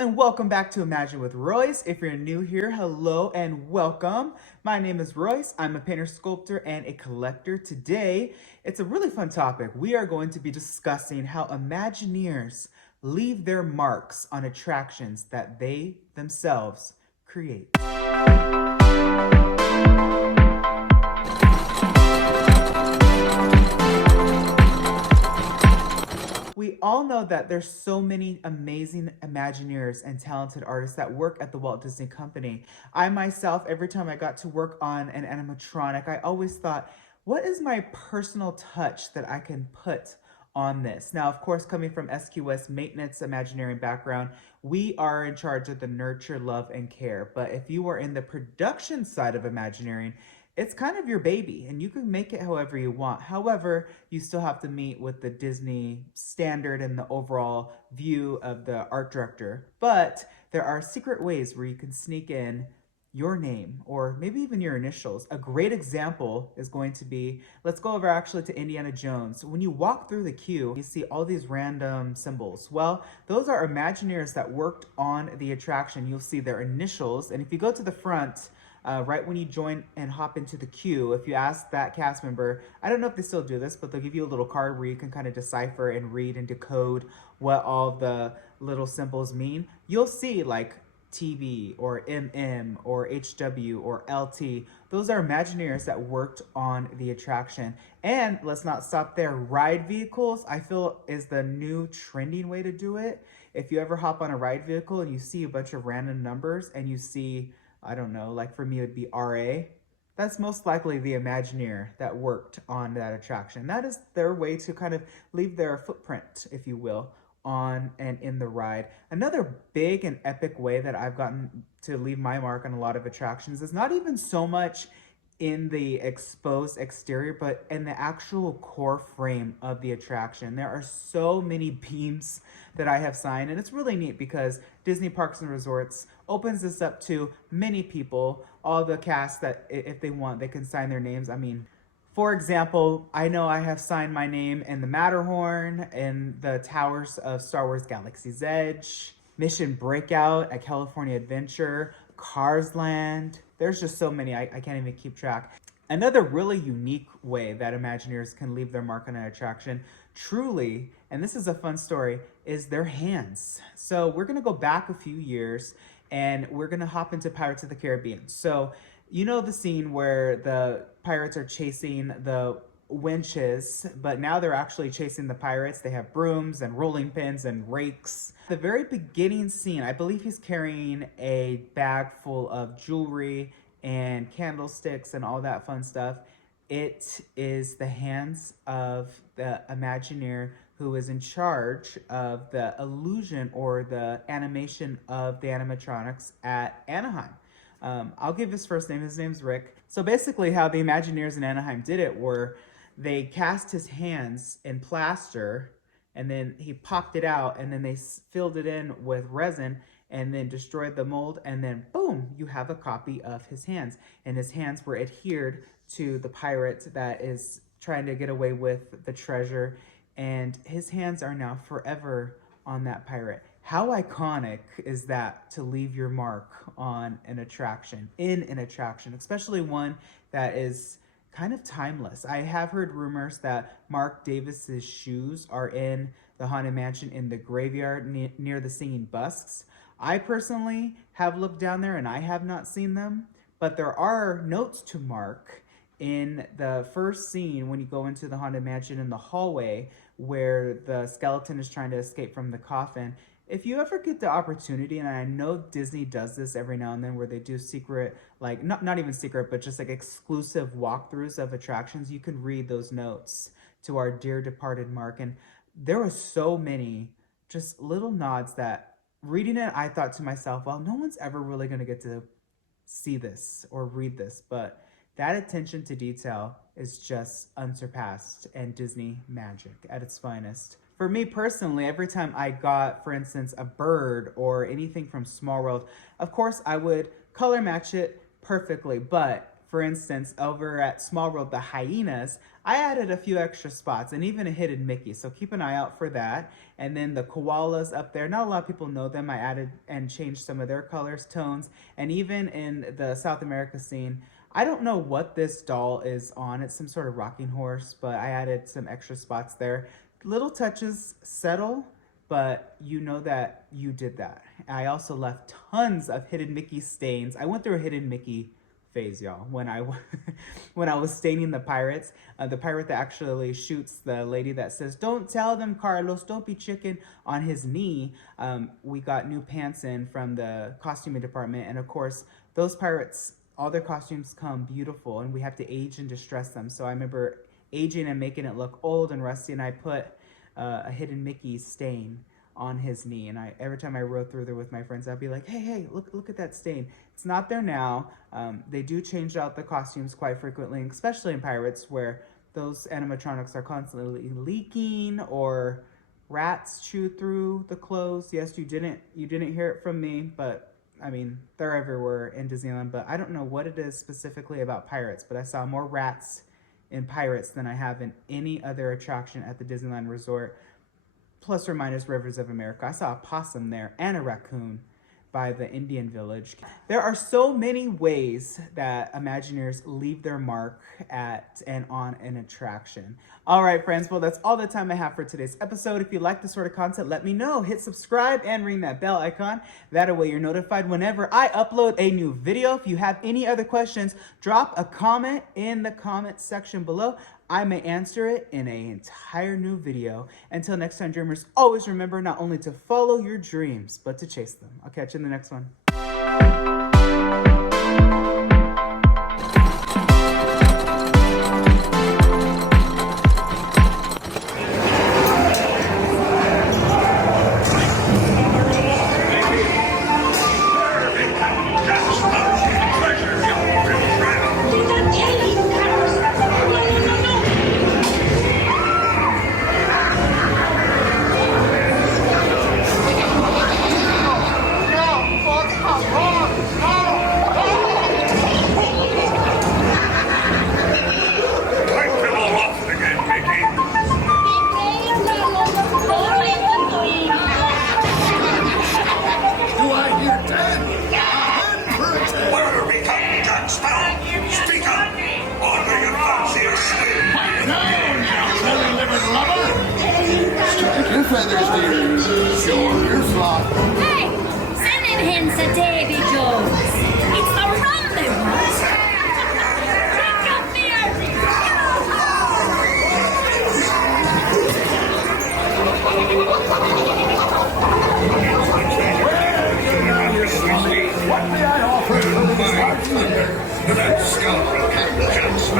and welcome back to Imagine with Royce. If you're new here, hello and welcome. My name is Royce. I'm a painter, sculptor, and a collector. Today, it's a really fun topic. We are going to be discussing how Imagineers leave their marks on attractions that they themselves create. We all know that there's so many amazing Imagineers and talented artists that work at the Walt Disney Company. I myself, every time I got to work on an animatronic, I always thought, what is my personal touch that I can put on this? Now, of course, coming from SQS maintenance Imagineering background, we are in charge of the nurture, love, and care. But if you are in the production side of Imagineering, it's kind of your baby and you can make it however you want. However, you still have to meet with the Disney standard and the overall view of the art director. But there are secret ways where you can sneak in your name or maybe even your initials. A great example is going to be, let's go over actually to Indiana Jones. When you walk through the queue, you see all these random symbols. Well, those are Imagineers that worked on the attraction. You'll see their initials. And if you go to the front, right when you join and hop into the queue, if you ask that cast member, I don't know if they still do this, but they'll give you a little card where you can kind of decipher and read and decode what all the little symbols mean. You'll see like TV or MM or HW or LT. Those are Imagineers that worked on the attraction. And let's not stop there. Ride vehicles, I feel, is the new trending way to do it. If you ever hop on a ride vehicle and you see a bunch of random numbers and you see, I don't know, like for me it would be RA, that's most likely the Imagineer that worked on that attraction. That is their way to kind of leave their footprint, if you will, on and in the ride. Another big and epic way that I've gotten to leave my mark on a lot of attractions is not even so much in the exposed exterior, but in the actual core frame of the attraction. There are so many beams that I have signed, and it's really neat because Disney Parks and Resorts opens this up to many people, all the cast that if they want, they can sign their names. I mean, for example, I know I have signed my name in the Matterhorn, in the towers of Star Wars Galaxy's Edge, Mission Breakout at California Adventure, Cars Land. There's just so many, I can't even keep track. Another really unique way that Imagineers can leave their mark on an attraction, truly, and this is a fun story, is their hands. So we're gonna go back a few years and we're gonna hop into Pirates of the Caribbean. So you know the scene where the pirates are chasing the winches, but now they're actually chasing the pirates. They have brooms and rolling pins and rakes. The very beginning scene, I believe he's carrying a bag full of jewelry and candlesticks and all that fun stuff. It is the hands of the Imagineer who is in charge of the illusion or the animation of the animatronics at Anaheim. I'll give his first name. His name's Rick. So basically how the Imagineers in Anaheim did it were they cast his hands in plaster and then he popped it out and then they filled it in with resin and then destroyed the mold and then boom, you have a copy of his hands. And his hands were adhered to the pirate that is trying to get away with the treasure, and his hands are now forever on that pirate. How iconic is that to leave your mark on an attraction, in an attraction, especially one that is kind of timeless. I have heard rumors that Mark Davis's shoes are in the Haunted Mansion in the graveyard near the Singing Busks. I personally have looked down there and I have not seen them, but there are notes to Mark in the first scene when you go into the Haunted Mansion in the hallway where the skeleton is trying to escape from the coffin. If you ever get the opportunity, and I know Disney does this every now and then where they do secret, like not even secret, but just like exclusive walkthroughs of attractions, you can read those notes to our dear departed Mark. And there were so many just little nods that reading it, I thought to myself, well, no one's ever really going to get to see this or read this, but that attention to detail is just unsurpassed and Disney magic at its finest. For me personally, every time I got, for instance, a bird or anything from Small World, of course I would color match it perfectly, but For instance, over at Small World, the hyenas, I added a few extra spots and even a hidden Mickey. So keep an eye out for that. And then the koalas up there, not a lot of people know them. I added and changed some of their colors, tones, and even in the South America scene, I don't know what this doll is on. It's some sort of rocking horse, but I added some extra spots there. Little touches, subtle, but you know that you did that. I also left tons of hidden Mickey stains. I went through a hidden Mickey phase, y'all, when I when I was staining the pirates. The pirate that actually shoots the lady that says, "Don't tell them, Carlos, don't be chicken," on his knee. We got new pants in from the costuming department, and of course, those pirates, all their costumes come beautiful, and we have to age and distress them. So I remember aging and making it look old and rusty, and I put a hidden Mickey stain on his knee, and every time I rode through there with my friends, I'd be like, hey, look at that stain. It's not there now. They do change out the costumes quite frequently, especially in Pirates, where those animatronics are constantly leaking or rats chew through the clothes. Yes, you didn't hear it from me, but I mean, they're everywhere in Disneyland, but I don't know what it is specifically about Pirates, but I saw more rats in Pirates than I have in any other attraction at the Disneyland Resort, plus or minus Rivers of America. I saw a possum there and a raccoon by the Indian Village. There are so many ways that Imagineers leave their mark at and on an attraction. All right, friends, well, that's all the time I have for today's episode. If you like this sort of content, let me know. Hit subscribe and ring that bell icon. That way you're notified whenever I upload a new video. If you have any other questions, drop a comment in the comment section below. I may answer it in an entire new video. Until next time, dreamers, always remember not only to follow your dreams, but to chase them. I'll catch you in the next one. Feathers, dear. Show your flock. Hey, sending hints at Davy Jones. It's the rendezvous. Pick up the earth. What may I offer for this party? That scoundrel can't just